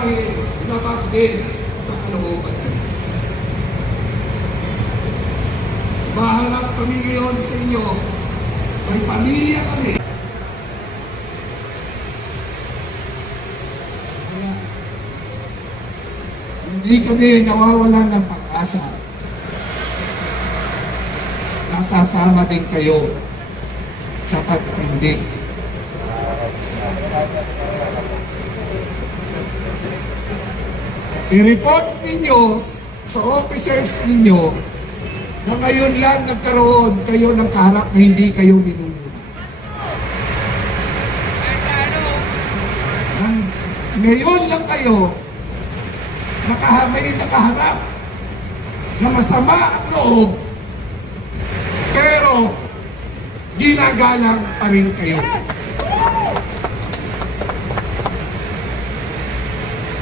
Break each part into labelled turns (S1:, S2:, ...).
S1: dahil labag din sa kalooban niya. Maharap kami ngayon sa inyo. May pamilya kami. Hindi kami nawawalan ng pag-asa. Nasasama din kayo sa pagpindig. I-report ninyo sa officers ninyo na ngayon lang nagkaroon kayo ng kaharap na hindi kayo minunod. Nang ngayon lang kayo nakahamay nakaharap na masama ang loob pero ginagalang pa rin kayo.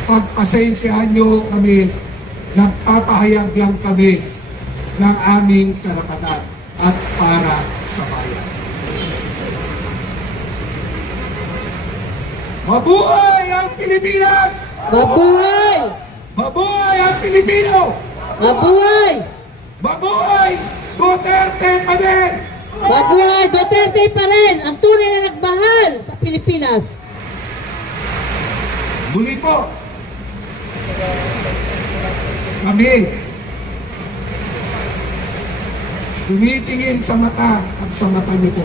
S1: Pagpasensyahan nyo kami, nagpapahayag lang kami ng aming karapatan at para sa bayan. Mabuhay ang Pilipinas!
S2: Mabuhay!
S1: Mabuhay ang Pilipino!
S2: Mabuhay!
S1: Mabuhay! Duterte pa din!
S2: Mabuhay! Duterte pa rin ang tunay na nagmahal sa Pilipinas.
S1: Muli po, kami tumitingin sa mata at sa mata nito.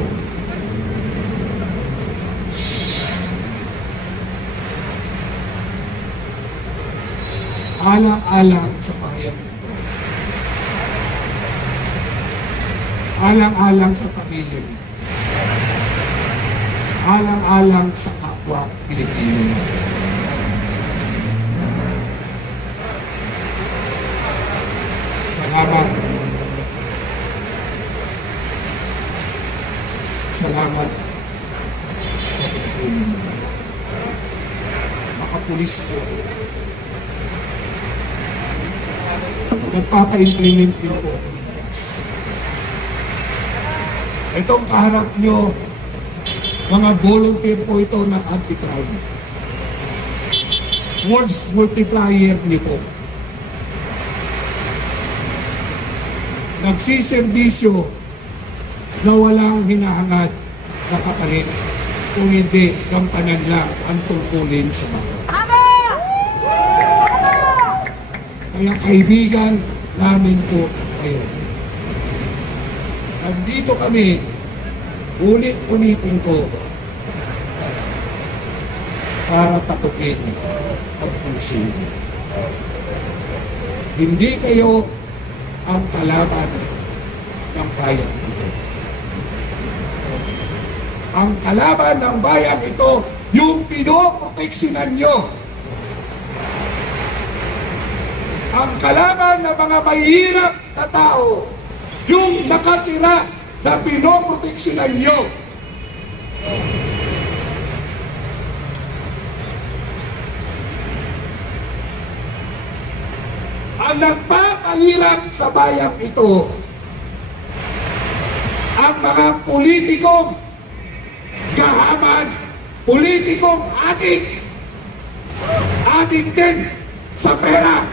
S1: Alang-alang sa bayan nito. Alang-alang sa pamilya nito. Alang-alang sa kapwa Pilipino. Salamat. Salamat sa pagtulong. Makapulis po. Nagpapa-implement din po. Itong kaharap nyo, mga volunteer po ito ng anti-crime. Force multiplier niyo po. Nagsiservisyo na walang hinahangad na kapalit kung hindi gampanan lang ang tungkulin sa bayan. Kaya kaibigan namin po kayo. Nandito kami, ulit-ulitin ko, para patukin ang pusin. Hindi kayo ang kalaban ng bayan ito. Ang kalaban ng bayan ito, yung pinoproteksyonan nyo. Ang kalaban ng mga mahihirap na tao, yung nakatira na pinoproteksyonan nyo. Ang nagpapahirap sa bayang ito ang mga politikong gahaman, politikong adik, adik din sa pera.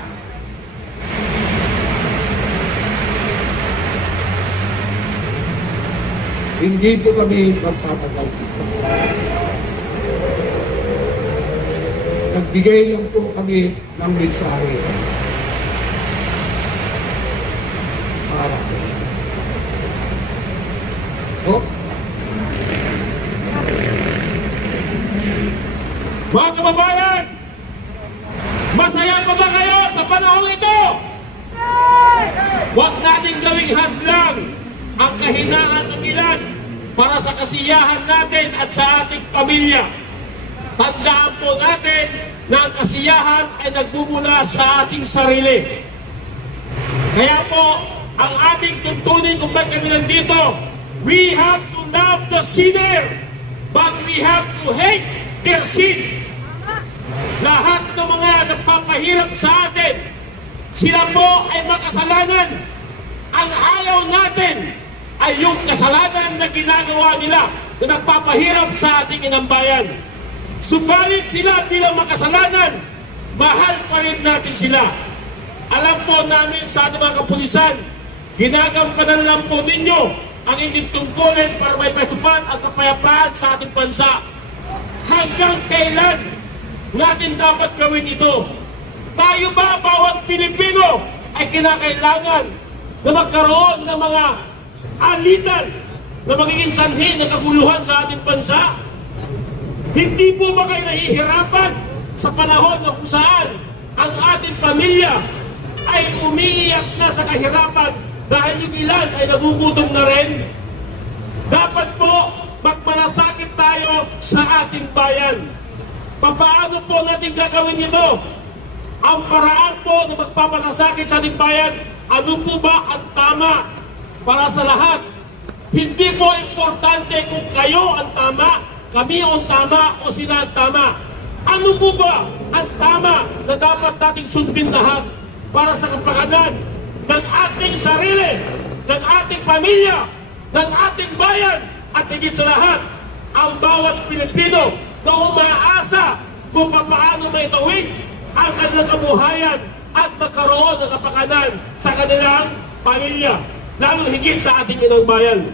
S1: Hindi po kami magpapagaw dito. Nagbigay lang po kami ng mensahe. para sa inyo. Oh,
S3: Mga kababayan, masaya pa ba kayo sa panahon ito? Huwag natin gawing hadlang ang kahinaan ng ilan para sa kasiyahan natin at sa ating pamilya. Tandaan po natin na ang kasiyahan ay nagmumula sa ating sarili. Kaya po, ang aming tuntunin kung bakit kami nandito, we have to love the sinner, but we have to hate their sin. Lahat ng mga nagpapahirap sa atin, sila po ay makasalanan. Ang ayaw natin ay yung kasalanan na ginagawa nila na nagpapahirap sa ating inambayan. Subalit sila bilang makasalanan, mahal pa rin natin sila. Alam po namin sa ating mga kapulisan, ginagampanan lang po ninyo ang inyong tungkulin para may patupad ang kapayapaan sa ating bansa. Hanggang kailan natin dapat gawin ito? Tayo ba, bawat Pilipino, ay kinakailangan na magkaroon ng mga alitan na magiging sanhi ng kaguluhan sa ating bansa? Hindi po ba kayo nahihirapan sa panahon na kung saan ang ating pamilya ay umiiyak na sa kahirapan dahil yung ilan ay nagugutom na rin? Dapat po magmanasakit tayo sa ating bayan. Paano po natin gagawin ito? Ang paraan po na magpapalasakit sa ating bayan, ano po ba ang tama para sa lahat? Hindi po importante kung kayo ang tama, kami ang tama o sila ang tama. Ano po ba ang tama na dapat nating sundin lahat para sa kapakanan ng ating sarili, ng ating pamilya, ng ating bayan, at higit sa lahat, ang bawat Pilipino na umaasa kung paano maitawid ang kanilang kabuhayan at magkaroon ng kapakanan sa kanilang pamilya, lalo higit sa ating inang bayan.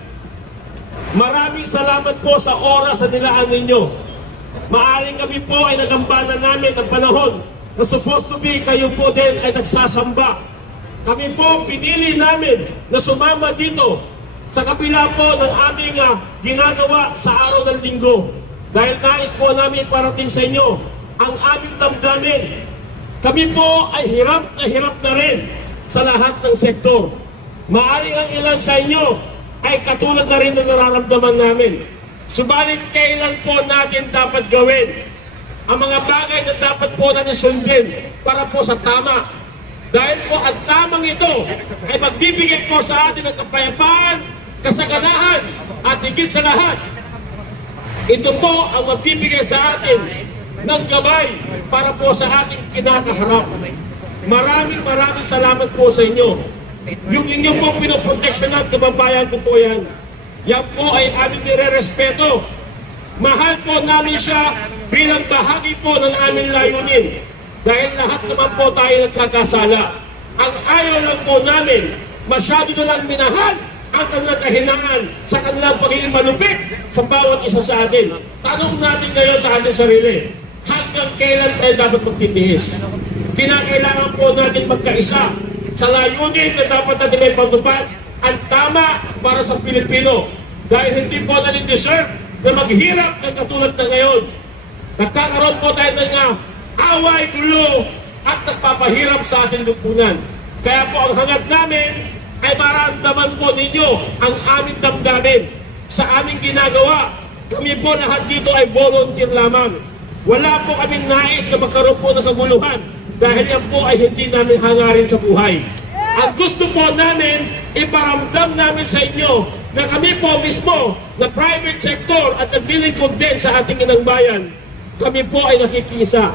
S3: Maraming salamat po sa oras na nilaan ninyo. Maaring kami po ay nagambala namin ng panahon na supposed to be kayo po din ay nagsasamba. Kami po pinili namin na sumama dito sa kapila po ng aming ah, ginagawa sa araw ng linggo. Dahil nais po namin parating sa inyo ang aming damdamin. Kami po ay hirap na hirap na rin sa lahat ng sektor. Maaring ang ilan sa inyo ay katulad na rin na nararamdaman namin. Subalit kailan po natin dapat gawin ang mga bagay na dapat po natin sundin para po sa tama. Dahil po ang tamang ito ay magbibigay po sa atin ng kapayapaan, kasaganahan, at higit sa lahat, ito po ang magbibigay sa atin ng gabay para po sa ating kinakaharap. Maraming maraming salamat po sa inyo. Yung inyo po pinoproteksyonan, kababayan ko po yan. Yan po ay aming nire-respeto. Mahal po namin siya bilang bahagi po ng aming layunin. Dahil lahat naman po tayo nagkakasala. Ang ayaw lang po namin, masyado na lang minahal ang kanilang kahinaan sa kanilang pagiging malupit sa bawat isa sa atin. Tanong natin ngayon sa ating sarili, hanggang kailan tayo dapat magtitiis? Kinakailangan po natin magkaisa sa layunin na dapat natin may pagtupad ang tama para sa Pilipino. Dahil hindi po natin deserve na maghirap ng katulad na ngayon. Nagkakaroon po tayo ng away, gulo, at nagpapahirap sa ating lupunan. Kaya po ang hangad namin ay maramdaman po ninyo ang aming damdamin sa aming ginagawa. Kami po lahat dito ay volunteer lamang. Wala po kaming nais na magkaroon po ng kaguluhan dahil yan po ay hindi namin hangarin sa buhay. Ang gusto po namin, iparamdam namin sa inyo na kami po mismo na private sector at naglilingkod din sa ating inang bayan, kami po ay nakikisa.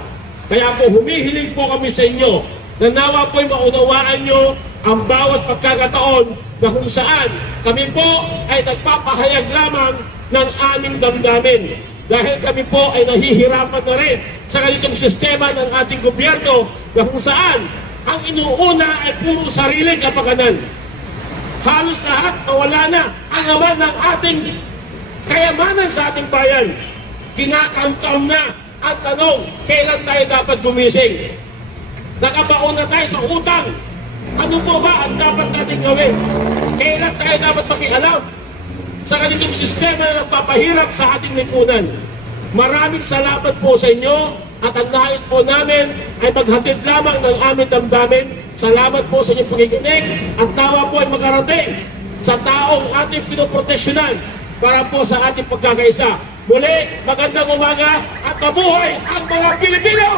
S3: Kaya po humihiling po kami sa inyo na nawa po'y maunawaan nyo ang bawat pagkakataon na kung saan kami po ay nagpapahayag lamang ng aming damdamin. Dahil kami po ay nahihirapan na rin sa ganitong sistema ng ating gobyerno na kung saan ang inuuna ay puro sariling kapakanan. Halos lahat mawala na ang laman ng ating kayamanan sa ating bayan. Kinakamkam na ang tanong, kailan tayo dapat gumising? Nakabaon na tayo sa utang. Ano po ba ang dapat natin gawin? Kailan tayo dapat makialam sa ganitong sistema na nagpapahirap sa ating lipunan? Maraming salamat po sa inyo at ang nais po namin ay maghatid lamang ng aming damdamin. Salamat po sa inyong pakikinig at tawa po ay makarating sa taong ating pinoproteksyonan para po sa ating pagkakaisa. Muli, magandang umaga at mabuhay ang mga Pilipino!